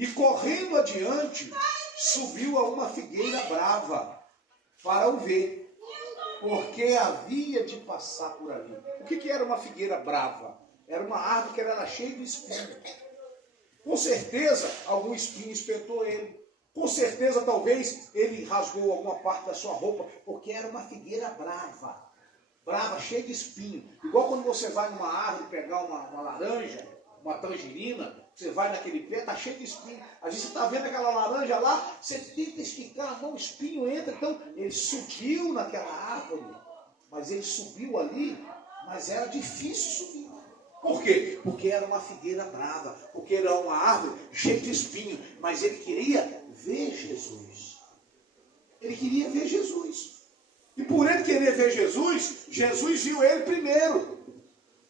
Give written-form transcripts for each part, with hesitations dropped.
E correndo adiante, subiu a uma figueira brava para o ver, porque havia de passar por ali. O que era uma figueira brava? Era uma árvore que era cheia de espinhos. Com certeza, algum espinho espetou ele. Com certeza, talvez, ele rasgou alguma parte da sua roupa, porque era uma figueira brava. Brava, cheia de espinho. Igual quando você vai numa árvore pegar uma laranja, uma tangerina, você vai naquele pé, está cheio de espinho. Às vezes você está vendo aquela laranja lá, você tenta esticar a mão, o espinho entra. Então, ele subiu naquela árvore, mas ele subiu ali, mas era difícil subir. Por quê? Porque era uma figueira brava, porque era uma árvore cheia de espinho, mas ele queria ver Jesus. Ele queria ver Jesus. E por ele querer ver Jesus, Jesus viu ele primeiro.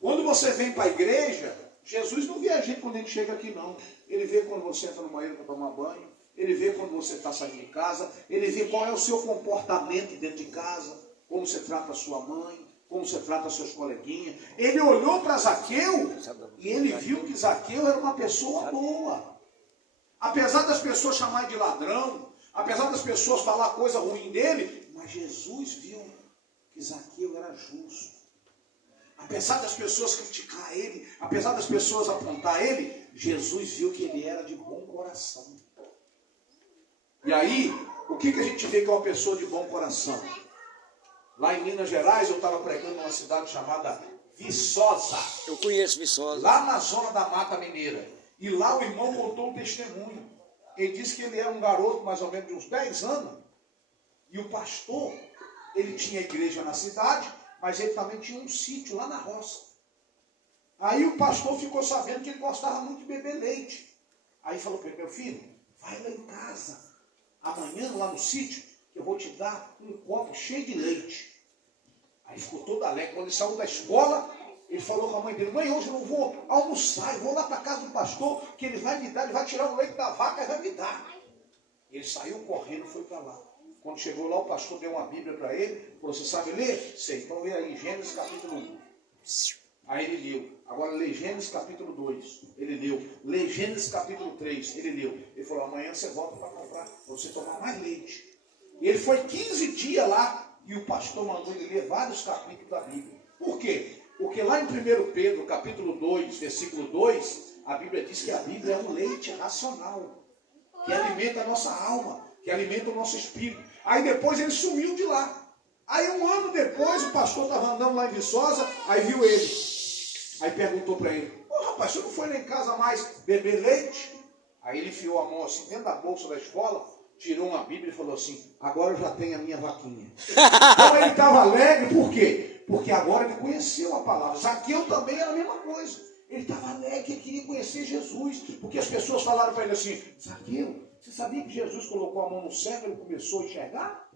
Quando você vem para a igreja, Jesus não vê a gente quando a gente chega aqui, não. Ele vê quando você entra no banheiro para tomar banho, ele vê quando você está saindo de casa, ele vê qual é o seu comportamento dentro de casa, como você trata a sua mãe, como você trata seus coleguinhas. Ele olhou para Zaqueu e ele viu que Zaqueu era uma pessoa boa. Apesar das pessoas chamarem de ladrão, apesar das pessoas falar coisa ruim dele, mas Jesus viu que Zaqueu era justo. Apesar das pessoas criticar ele, apesar das pessoas apontar ele, Jesus viu que ele era de bom coração. E aí, o que a gente vê que é uma pessoa de bom coração? Lá em Minas Gerais, eu estava pregando numa cidade chamada Viçosa. Eu conheço Viçosa. Lá na zona da Mata Mineira. E lá o irmão contou um testemunho. Ele disse que ele era um garoto mais ou menos de uns 10 anos. E o pastor, ele tinha igreja na cidade, mas ele também tinha um sítio lá na roça. Aí o pastor ficou sabendo que ele gostava muito de beber leite. Aí falou para ele: meu filho, vai lá em casa, amanhã lá no sítio, que eu vou te dar um copo cheio de leite. Aí ficou todo alegre. Quando ele saiu da escola, ele falou com a mãe dele: mãe, hoje eu não vou almoçar, eu vou lá para a casa do pastor, que ele vai me dar, ele vai tirar o leite da vaca e vai me dar. Ele saiu correndo e foi para lá. Quando chegou lá, o pastor deu uma Bíblia para ele, falou: você sabe ler? Sei. Então lê aí, Gênesis capítulo 1. Aí ele leu. Agora lê Gênesis capítulo 2. Ele leu. Lê Gênesis capítulo 3. Ele leu. Ele falou: amanhã você volta para comprar, para você tomar mais leite. E ele foi 15 dias lá, e o pastor mandou ele ler vários capítulos da Bíblia. Por quê? Porque lá em 1 Pedro, capítulo 2, versículo 2, a Bíblia diz que a Bíblia é um leite racional, que alimenta a nossa alma, que alimenta o nosso espírito. Aí depois ele sumiu de lá. Aí um ano depois, o pastor estava andando lá em Viçosa, aí viu ele. Aí perguntou para ele: ô rapaz, você não foi lá em casa mais beber leite? Aí ele enfiou a mão assim dentro da bolsa da escola, tirou uma Bíblia e falou assim: agora eu já tenho a minha vaquinha. Então ele estava alegre, por quê? Porque agora ele conheceu a palavra. Zaqueu também era a mesma coisa. Ele estava alegre, ele queria conhecer Jesus. Porque as pessoas falaram para ele assim: Zaqueu, você sabia que Jesus colocou a mão no cego e ele começou a enxergar?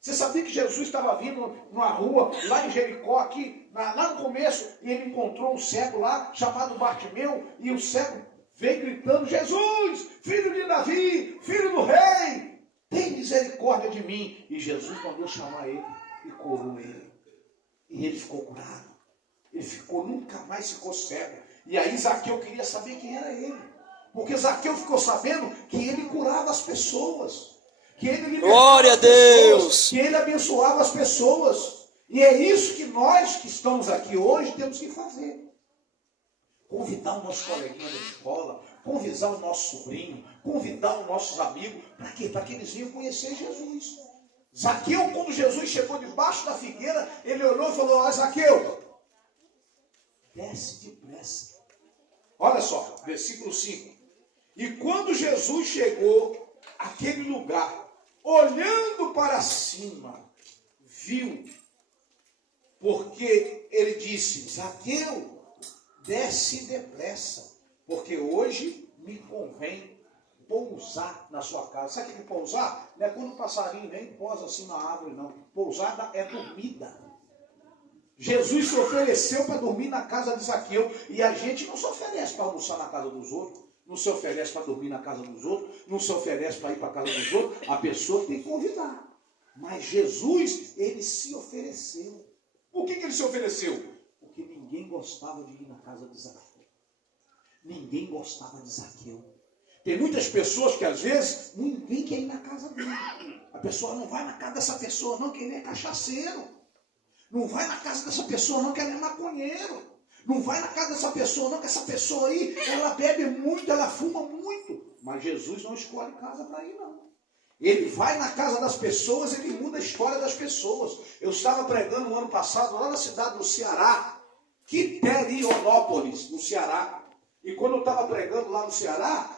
Você sabia que Jesus estava vindo numa rua, lá em Jericó, aqui, lá no começo, e ele encontrou um cego lá, chamado Bartimeu, e o cego veio gritando: Jesus, filho de Davi, filho do rei, tem misericórdia de mim. E Jesus mandou chamar ele e curou ele. E ele ficou curado. Ele nunca mais ficou cego. E aí Zaqueu queria saber quem era ele. Porque Zaqueu ficou sabendo que ele curava as pessoas. Que ele libertava as pessoas. Que ele abençoava as pessoas. E é isso que nós que estamos aqui hoje temos que fazer. Convidar o nosso coleguinha da escola, convidar o nosso sobrinho, convidar os nossos amigos. Para quê? Para que eles venham conhecer Jesus. Zaqueu, quando Jesus chegou debaixo da figueira, ele olhou e falou: Zaqueu, desce depressa. Olha só, versículo 5. E quando Jesus chegou àquele lugar, olhando para cima, viu, porque ele disse: Zaqueu, desce depressa, porque hoje me convém pousar na sua casa. Sabe o que é pousar? Não é quando o passarinho vem e pousa assim na árvore, não. Pousada é dormida. Jesus se ofereceu para dormir na casa de Zaqueu. E a gente não se oferece para almoçar na casa dos outros, não se oferece para dormir na casa dos outros, não se oferece para ir para a casa dos outros. A pessoa tem que convidar. Mas Jesus, ele se ofereceu. Por que ele se ofereceu? Porque ninguém gostava de ir na casa de Zaqueu. Ninguém gostava de Zaqueu. Tem muitas pessoas que às vezes ninguém quer ir na casa dele. A pessoa não vai na casa dessa pessoa não, que ele é cachaceiro. Não vai na casa dessa pessoa não, que ele é maconheiro. Não vai na casa dessa pessoa não, que essa pessoa aí, ela bebe muito, ela fuma muito. Mas Jesus não escolhe casa para ir não. Ele vai na casa das pessoas, ele muda a história das pessoas. Eu estava pregando no ano passado lá na cidade do Ceará, Quiterianópolis, no Ceará. E quando eu estava pregando lá no Ceará,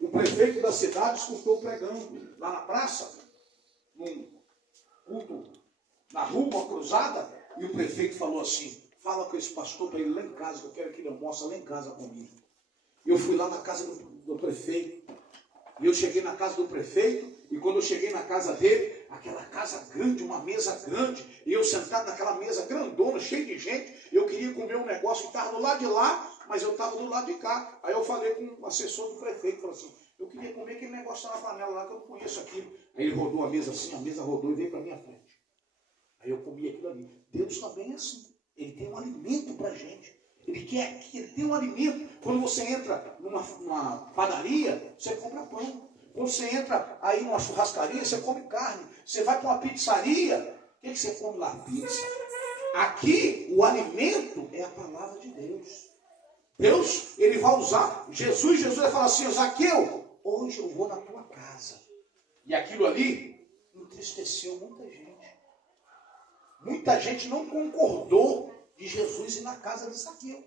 o prefeito da cidade escutou pregando lá na praça, num culto, na rua, uma cruzada, e o prefeito falou assim: fala com esse pastor para ele lá em casa, que eu quero que ele almoce lá em casa comigo. E eu fui lá na casa do prefeito, e eu cheguei na casa do prefeito, e quando eu cheguei na casa dele, aquela casa grande, uma mesa grande, e eu sentado naquela mesa grandona, cheia de gente, eu queria comer um negócio que estava do lado de lá, mas eu estava do lado de cá. Aí eu falei com o assessor do prefeito, falou assim: eu queria comer aquele negócio na panela lá, que eu não conheço aquilo. Aí ele rodou a mesa assim, a mesa rodou e veio para a minha frente. Aí eu comi aquilo ali. Deus também é assim. Ele tem um alimento para a gente. Ele quer que ele tenha um alimento. Quando você entra numa padaria, você compra pão. Quando você entra aí numa churrascaria, você come carne. Você vai para uma pizzaria, o que você come lá? Pizza. Aqui, o alimento é a palavra de Deus. Deus, ele vai usar. Jesus vai falar assim: Zaqueu, hoje eu vou na tua casa. E aquilo ali entristeceu muita gente. Muita gente não concordou de Jesus ir na casa de Zaqueu.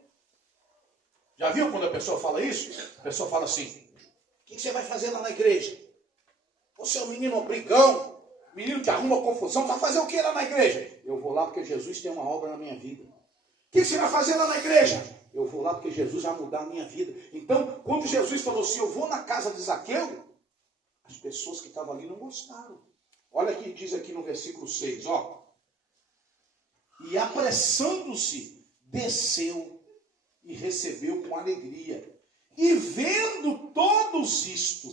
Já viu quando a pessoa fala isso? A pessoa fala assim: o que você vai fazer lá na igreja? Você é um menino brigão, menino que arruma confusão, vai fazer o que lá na igreja? Eu vou lá porque Jesus tem uma obra na minha vida. O que você vai fazer lá na igreja? Eu vou lá porque Jesus vai mudar a minha vida. Então, quando Jesus falou assim: eu vou na casa de Zaqueu, as pessoas que estavam ali não gostaram. Olha o que diz aqui no versículo 6, ó. E apressando-se, desceu e recebeu com alegria. E vendo todos isto,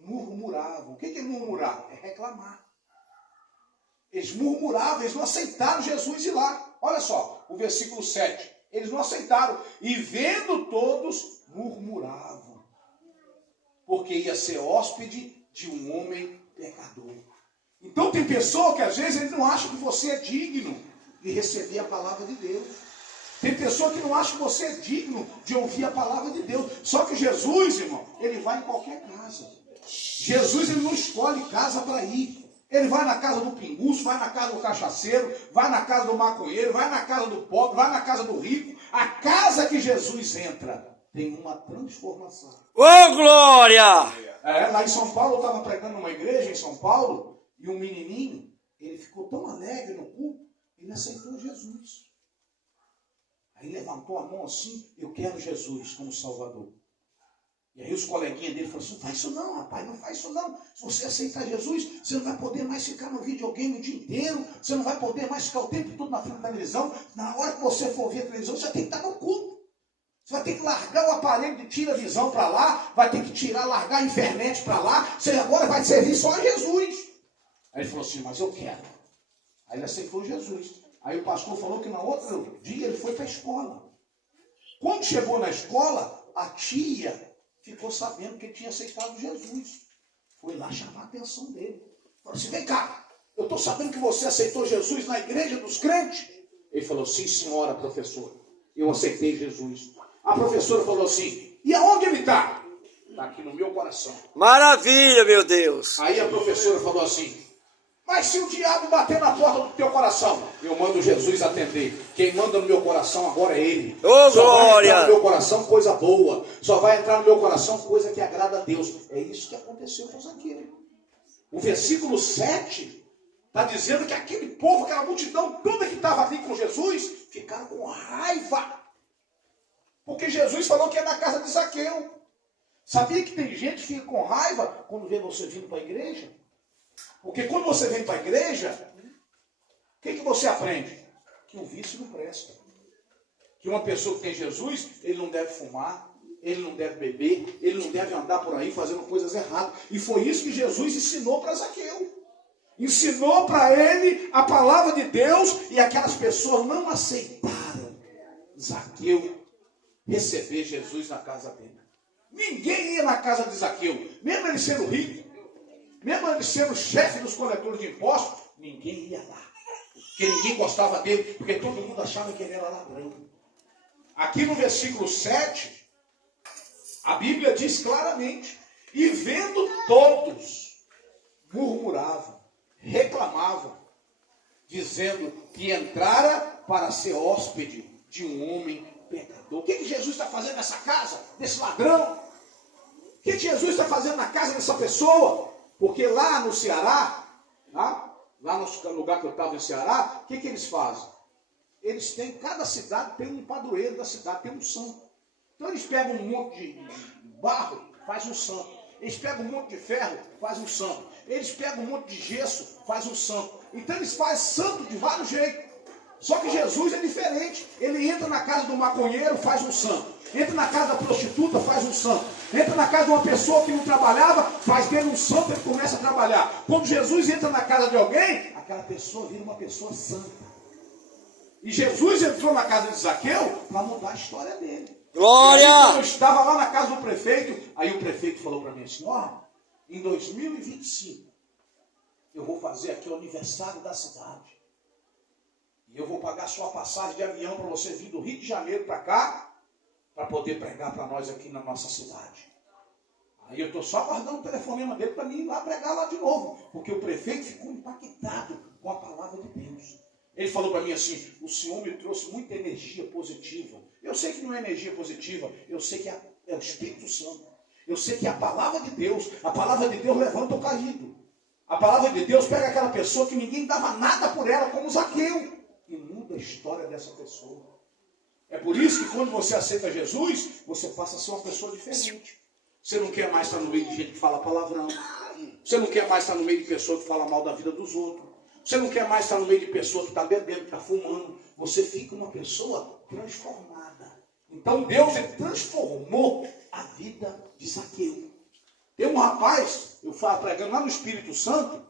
murmuravam. O que é murmurar? É reclamar. Eles murmuravam, eles não aceitaram Jesus ir lá. Olha só, o versículo 7. Eles não aceitaram. E vendo todos, murmuravam. Porque ia ser hóspede de um homem pecador. Então tem pessoa que às vezes ele não acha que você é digno de receber a palavra de Deus. Tem pessoa que não acha que você é digno de ouvir a palavra de Deus. Só que Jesus, irmão, ele vai em qualquer casa. Jesus, ele não escolhe casa para ir. Ele vai na casa do pinguço, vai na casa do cachaceiro, vai na casa do maconheiro, vai na casa do pobre, vai na casa do rico. A casa que Jesus entra tem uma transformação. Ô, glória! Lá em São Paulo, eu estava pregando numa igreja em São Paulo, e um menininho, ele ficou tão alegre no culto, ele aceitou Jesus. Aí levantou a mão assim: eu quero Jesus como Salvador. E aí os coleguinhas dele falaram assim: não faz isso não, rapaz, não faz isso não. Se você aceitar Jesus, você não vai poder mais ficar no videogame o dia inteiro, você não vai poder mais ficar o tempo todo na frente da televisão. Na hora que você for ver a televisão, você tem que estar no culto. Você vai ter que largar o aparelho de tira-visão para lá, vai ter que largar a internet para lá, você agora vai servir só a Jesus. Aí ele falou assim: mas eu quero. Aí ele aceitou Jesus. Aí o pastor falou que no outro dia ele foi para a escola. Quando chegou na escola, a tia ficou sabendo que ele tinha aceitado Jesus. Foi lá chamar a atenção dele. Falou assim: vem cá, eu estou sabendo que você aceitou Jesus na igreja dos crentes. Ele falou: sim, senhora professora, eu aceitei Jesus. A professora falou assim: e aonde ele está? Está aqui no meu coração. Maravilha, meu Deus! Aí a professora falou assim: mas se o diabo bater na porta do teu coração, eu mando Jesus atender. Quem manda no meu coração agora é Ele. Ô, Só vai glória! entrar no meu coração coisa boa. Só vai entrar no meu coração coisa que agrada a Deus. É isso que aconteceu com Zaqueu. O versículo 7 está dizendo que aquele povo, aquela multidão toda que estava ali com Jesus, ficaram com raiva. Porque Jesus falou que é na casa de Zaqueu. Sabia que tem gente que fica com raiva quando vê você vindo para a igreja? Porque quando você vem para a igreja, o que você aprende? Que o vício não presta. Que uma pessoa que tem Jesus, ele não deve fumar, ele não deve beber, ele não deve andar por aí fazendo coisas erradas. E foi isso que Jesus ensinou para Zaqueu. Ensinou para ele a palavra de Deus, e aquelas pessoas não aceitaram Zaqueu receber Jesus na casa dele. Ninguém ia na casa de Zaqueu, mesmo ele sendo rico, mesmo ele sendo chefe dos coletores de impostos, ninguém ia lá. Porque ninguém gostava dele, porque todo mundo achava que ele era ladrão. Aqui no versículo 7, a Bíblia diz claramente, e vendo todos, murmuravam, reclamavam, dizendo que entrara para ser hóspede de um homem pecador. O que Jesus está fazendo nessa casa, desse ladrão? O que Jesus está fazendo na casa dessa pessoa? Porque lá no Ceará, lá no lugar que eu estava no Ceará, o que eles fazem? Eles têm, cada cidade tem um padroeiro da cidade, tem um santo. Então eles pegam um monte de barro, faz um santo. Eles pegam um monte de ferro, faz um santo. Eles pegam um monte de gesso, faz um santo. Então eles fazem santo de vários jeitos. Só que Jesus é diferente. Ele entra na casa do maconheiro, faz um santo. Entra na casa da prostituta, faz um santo. Entra na casa de uma pessoa que não trabalhava, faz dele um santo, ele começa a trabalhar. Quando Jesus entra na casa de alguém, aquela pessoa vira uma pessoa santa. E Jesus entrou na casa de Zaqueu para mudar a história dele. Glória! E aí, quando eu estava lá na casa do prefeito, aí o prefeito falou para mim assim, ó, em 2025, eu vou fazer aqui o aniversário da cidade. E eu vou pagar sua passagem de avião para você vir do Rio de Janeiro para cá, para poder pregar para nós aqui na nossa cidade. Aí eu estou só aguardando o telefonema dele para mim ir lá pregar lá de novo. Porque o prefeito ficou impactado com a palavra de Deus. Ele falou para mim assim, o Senhor me trouxe muita energia positiva. Eu sei que não é energia positiva, eu sei que é o Espírito Santo. Eu sei que é a palavra de Deus levanta o caído. A palavra de Deus pega aquela pessoa que ninguém dava nada por ela, como Zaqueu, e muda a história dessa pessoa. É por isso que quando você aceita Jesus, você passa a ser uma pessoa diferente. Você não quer mais estar no meio de gente que fala palavrão. Você não quer mais estar no meio de pessoa que fala mal da vida dos outros. Você não quer mais estar no meio de pessoa que está bebendo, que está fumando. Você fica uma pessoa transformada. Então Deus transformou a vida de Zaqueu. Tem um rapaz, eu falo pregando lá no Espírito Santo,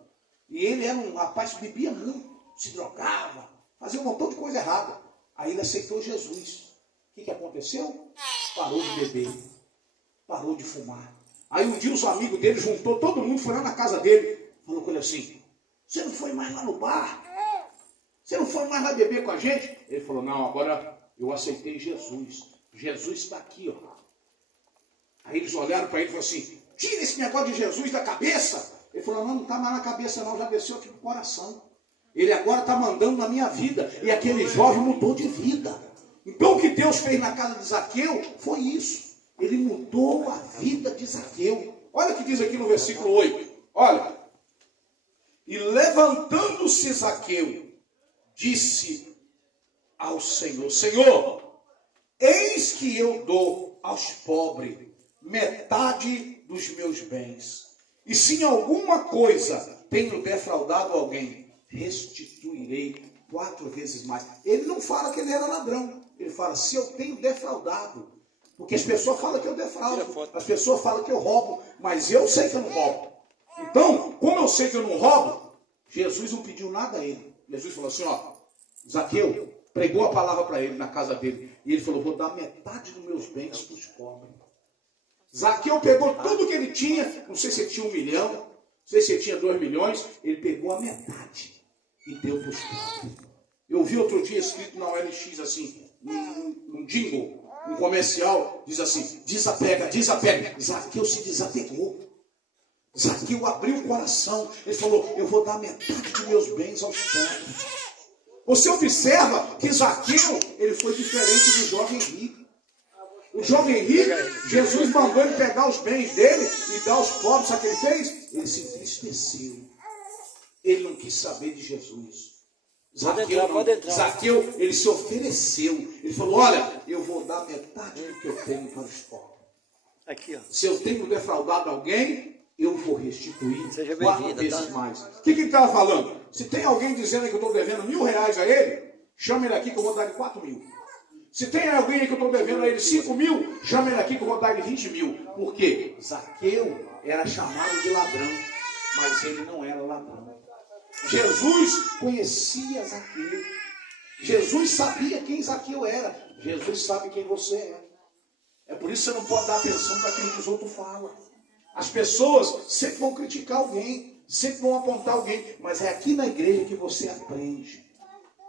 e ele era um rapaz que bebia muito, se drogava, fazia um montão de coisa errada. Aí ele aceitou Jesus. O que aconteceu? Parou de beber, parou de fumar. Aí um dia os amigos dele juntou, todo mundo foi lá na casa dele, falou com ele assim, você não foi mais lá no bar? Você não foi mais lá beber com a gente? Ele falou, não, agora eu aceitei Jesus. Jesus está aqui, ó. Aí eles olharam para ele e falaram assim, tira esse negócio de Jesus da cabeça. Ele falou, não está mais na cabeça não, já desceu aqui no coração. Ele agora está mandando na minha vida. E aquele jovem mudou de vida. Então o que Deus fez na casa de Zaqueu foi isso. Ele mudou a vida de Zaqueu. Olha o que diz aqui no versículo 8. Olha. E levantando-se Zaqueu, disse ao Senhor, Senhor, eis que eu dou aos pobres metade dos meus bens. E se em alguma coisa tenho defraudado alguém, restituirei 4 vezes mais. Ele não fala que ele era ladrão. Ele fala, se eu tenho defraudado. Porque as pessoas falam que eu defraudo. As pessoas falam que eu roubo. Mas eu sei que eu não roubo. Então, como eu sei que eu não roubo, Jesus não pediu nada a ele. Jesus falou assim, ó, Zaqueu pregou a palavra para ele na casa dele. E ele falou, vou dar metade dos meus bens para os pobres. Zaqueu pegou tudo que ele tinha. Não sei se ele tinha 1 milhão, não sei se ele tinha 2 milhões. Ele pegou a metade e deu para os pobres. Eu vi outro dia escrito na OLX assim, um jingle, um comercial, diz assim, desapega, desapega. Zaqueu se desapegou. Zaqueu abriu o coração. Ele falou, eu vou dar metade dos meus bens aos pobres. Você observa que Zaqueu, ele foi diferente do jovem rico. O jovem rico, Jesus mandou ele pegar os bens dele e dar aos pobres. Sabe o que ele fez? Ele se entristeceu. Ele não quis saber de Jesus. Zaqueu, ele se ofereceu. Ele falou, olha, eu vou dar metade do que eu tenho para os pobres. Aqui, ó. Se eu tenho defraudado alguém, eu vou restituir 4 vezes mais. O que ele estava falando? Se tem alguém dizendo que eu estou devendo R$1.000 a ele, chama ele aqui que eu vou dar ele 4.000. Se tem alguém que eu estou devendo a ele 5.000, chama ele aqui que eu vou dar ele 20.000. Por quê? Zaqueu era chamado de ladrão, mas ele não era ladrão. Jesus conhecia Zaqueu. Jesus sabia quem Zaqueu era. Jesus sabe quem você é. É por isso que você não pode dar atenção para aquilo que os outros falam. As pessoas sempre vão criticar alguém, sempre vão apontar alguém, mas é aqui na igreja que você aprende.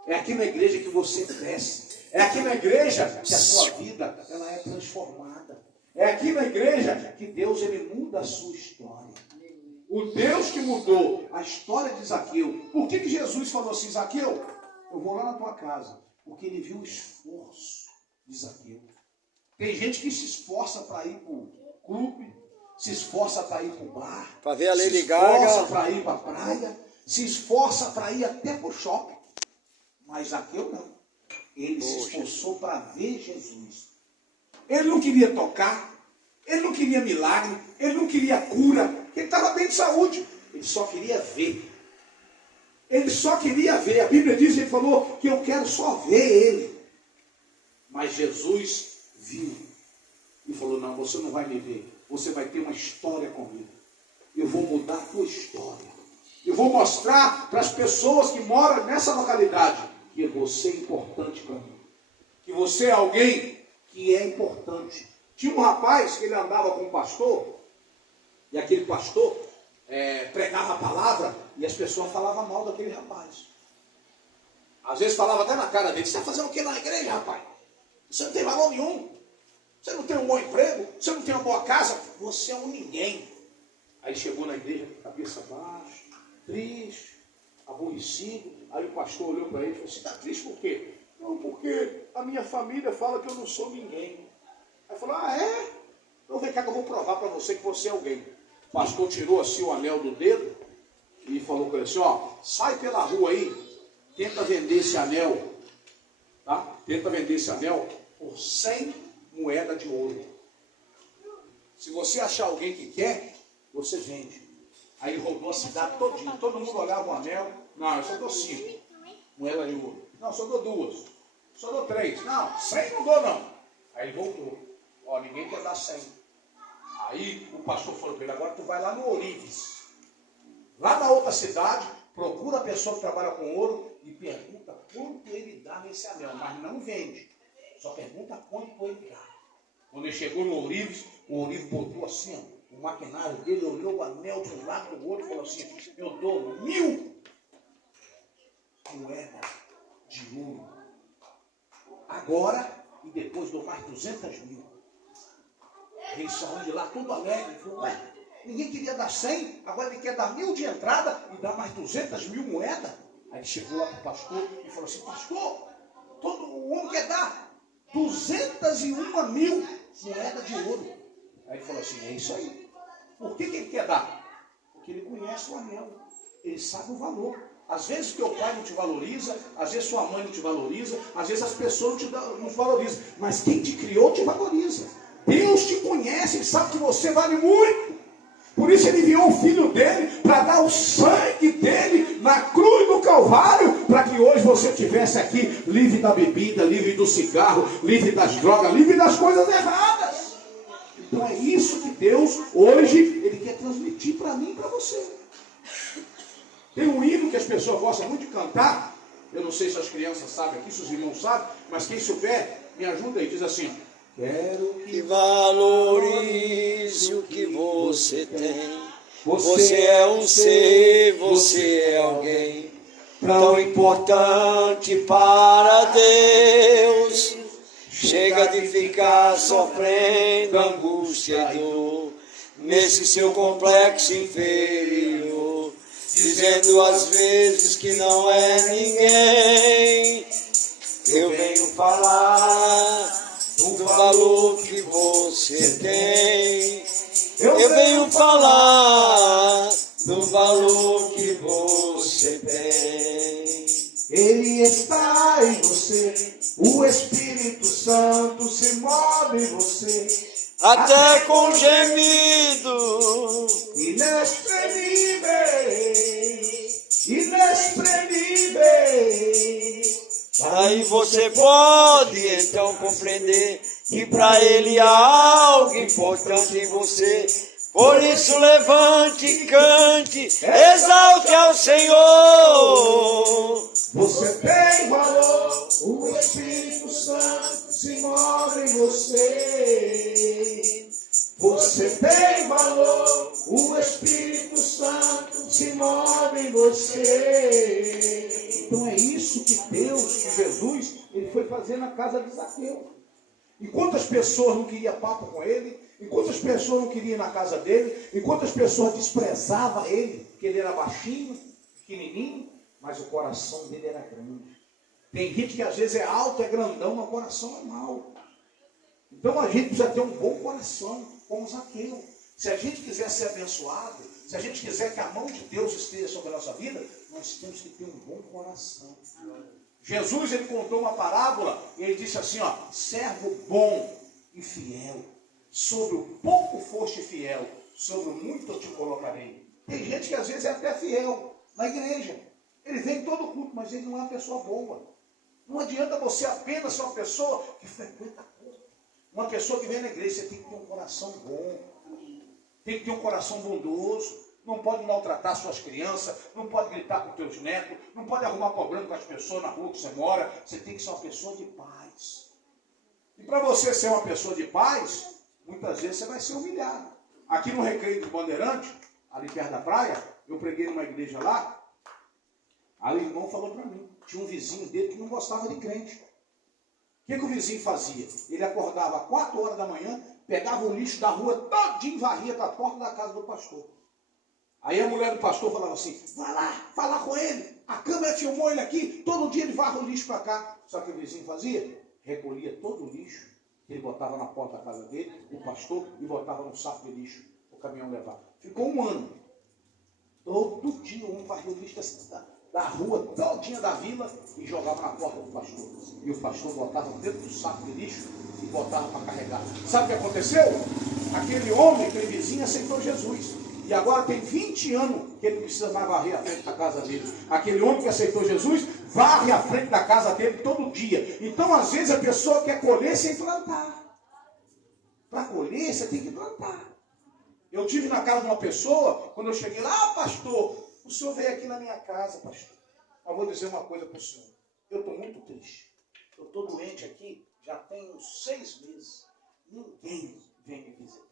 É aqui na igreja que você cresce. É aqui na igreja que a sua vida ela é transformada. É aqui na igreja que Deus ele muda a sua história. O Deus que mudou a história de Zaqueu. Por que Jesus falou assim, Zaqueu, eu vou lá na tua casa? Porque ele viu o esforço de Zaqueu. Tem gente que se esforça para ir para o clube, se esforça para ir para o bar, Para ver a Lady se esforça Gaga. para ir para a praia, se esforça para ir até para o shopping. Mas Zaqueu não. Ele se esforçou para ver Jesus. Ele não queria tocar, ele não queria milagre, ele não queria cura, ele estava bem de saúde, ele só queria ver. Ele só queria ver. A Bíblia diz, ele falou que eu quero só ver ele. Mas Jesus viu e falou, não, você não vai me ver, você vai ter uma história comigo. Eu vou mudar a tua história. Eu vou mostrar para as pessoas que moram nessa localidade que você é importante para mim. Que você é alguém que é importante. Tinha um rapaz que ele andava com um pastor, e aquele pastor pregava a palavra, e as pessoas falavam mal daquele rapaz. Às vezes falava até na cara dele, você está fazendo o que na igreja, rapaz? Você não tem valor nenhum. Você não tem um bom emprego, você não tem uma boa casa, você é um ninguém. Aí chegou na igreja com a cabeça baixa, triste, aborrecido. Aí o pastor olhou para ele e falou, você está triste por quê? Não, porque a minha família fala que eu não sou ninguém. Aí falou, ah é? Então vem cá que eu vou provar para você que você é alguém. O pastor tirou assim o anel do dedo e falou para ele assim, ó, sai pela rua aí, tenta vender esse anel, tá? Tenta vender esse anel por 100 moedas de ouro. Se você achar alguém que quer, você vende. Aí ele rodou a cidade todinha, todo mundo olhava o anel. Não, eu só dou 5 moedas de ouro. Não, só dou 2. Só dou 3. Não, 100 não dou não. Aí ele voltou. Ó, ninguém quer dar 100. Aí o pastor falou para ele, agora tu vai lá no Ourives. Lá na outra cidade, procura a pessoa que trabalha com ouro e pergunta quanto ele dá nesse anel. Mas não vende. Só pergunta quanto ele dá. Quando ele chegou no Ourives, o Ourives botou assim, ó, o maquinário dele, olhou o anel de um lado do outro e falou assim, eu dou 1000 moedas de ouro. Agora, e depois dou mais 200.000. Ele saiu de lá todo alegre. Ele falou, ué, ninguém queria dar 100, agora ele quer dar 1000 de entrada e dar mais 200.000 moedas. Aí ele chegou lá para o pastor e falou assim, pastor, todo homem quer dar 201.000 moedas de ouro. Aí ele falou assim, é isso aí. Por que ele quer dar? Porque ele conhece o anel, ele sabe o valor. Às vezes teu pai não te valoriza, às vezes sua mãe não te valoriza, às vezes as pessoas não te valorizam, mas quem te criou te valoriza. Deus te conhece, ele sabe que você vale muito. Por isso ele enviou o filho dele para dar o sangue dele na cruz do Calvário, para que hoje você estivesse aqui livre da bebida, livre do cigarro, livre das drogas, livre das coisas erradas. Então é isso que Deus hoje ele quer transmitir para mim e para você. Tem um hino que as pessoas gostam muito de cantar. Eu não sei se as crianças sabem aqui, se os irmãos sabem, mas quem souber, me ajuda aí. Diz assim, quero Que valorize o que você tem. Você é um ser, você é alguém tão importante para Deus. Chega de ficar sofrendo angústia e dor nesse seu complexo inferior, dizendo às vezes que não é ninguém. Eu venho falar do valor que você tem. Eu venho falar do valor que você tem. Ele está em você, o Espírito Santo se move em você, Até com gemido inexprimível. aí você pode então compreender que para ele há algo importante em você. Por isso levante, cante, exalte ao Senhor. Você tem valor, o Espírito Santo se move em você. Você tem valor, o Espírito Santo se move em você. Então é isso que Deus, que Jesus, ele foi fazer na casa de Zaqueu. E quantas pessoas não queriam papo com ele, e quantas pessoas não queriam ir na casa dele, e quantas pessoas desprezavam ele, porque ele era baixinho, pequenininho, mas o coração dele era grande. Tem gente que às vezes é alto, é grandão, mas o coração é mau. Então a gente precisa ter um bom coração, como Zaqueu. Se a gente quiser ser abençoado, se a gente quiser que a mão de Deus esteja sobre a nossa vida, nós temos que ter um bom coração. Jesus, ele contou uma parábola, e ele disse assim, ó, servo bom e fiel, sobre o pouco foste fiel, sobre o muito eu te colocarei. Tem gente que às vezes é até fiel na igreja, ele vem em todo culto, mas ele não é uma pessoa boa. Não adianta você apenas ser uma pessoa que frequenta culto, uma pessoa que vem na igreja. Você tem que ter um coração bom, tem que ter um coração bondoso. Não pode maltratar suas crianças, não pode gritar com teus netos, não pode arrumar problema com as pessoas na rua que você mora. Você tem que ser uma pessoa de paz. E para você ser uma pessoa de paz, muitas vezes você vai ser humilhado. Aqui no Recreio do Bandeirante, ali perto da praia, eu preguei numa igreja lá. Aí o irmão falou para mim, tinha um vizinho dele que não gostava de crente. O que o vizinho fazia? Ele acordava às 4 horas da manhã, pegava o lixo da rua todinho e varria para a porta da casa do pastor. Aí a mulher do pastor falava assim, vai lá, falar com ele, a câmera filmou ele aqui, todo dia ele varra o lixo para cá. Sabe o que o vizinho fazia? Recolhia todo o lixo, ele botava na porta da casa dele, o pastor, e botava num saco de lixo, o caminhão levava. Ficou um ano. Todo dia um varria o lixo da rua, todinha da vila, e jogava na porta do pastor. E o pastor botava dentro do saco de lixo e botava para carregar. Sabe o que aconteceu? Aquele homem, aquele vizinho, aceitou Jesus. E agora tem 20 anos que ele não precisa mais varrer a frente da casa dele. Aquele homem que aceitou Jesus, varre a frente da casa dele todo dia. Então, às vezes, a pessoa quer colher sem plantar. Para colher, você tem que plantar. Eu tive na casa de uma pessoa, quando eu cheguei lá, pastor, o senhor veio aqui na minha casa, pastor. Mas vou dizer uma coisa para o senhor. Eu estou muito triste. Eu estou doente aqui, já tem uns 6 meses. Ninguém vem me visitar.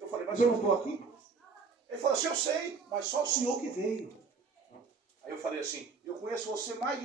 Eu falei, mas eu não estou aqui? Ele falou assim, eu sei, mas só o senhor que veio. Aí eu falei assim, eu conheço você mais de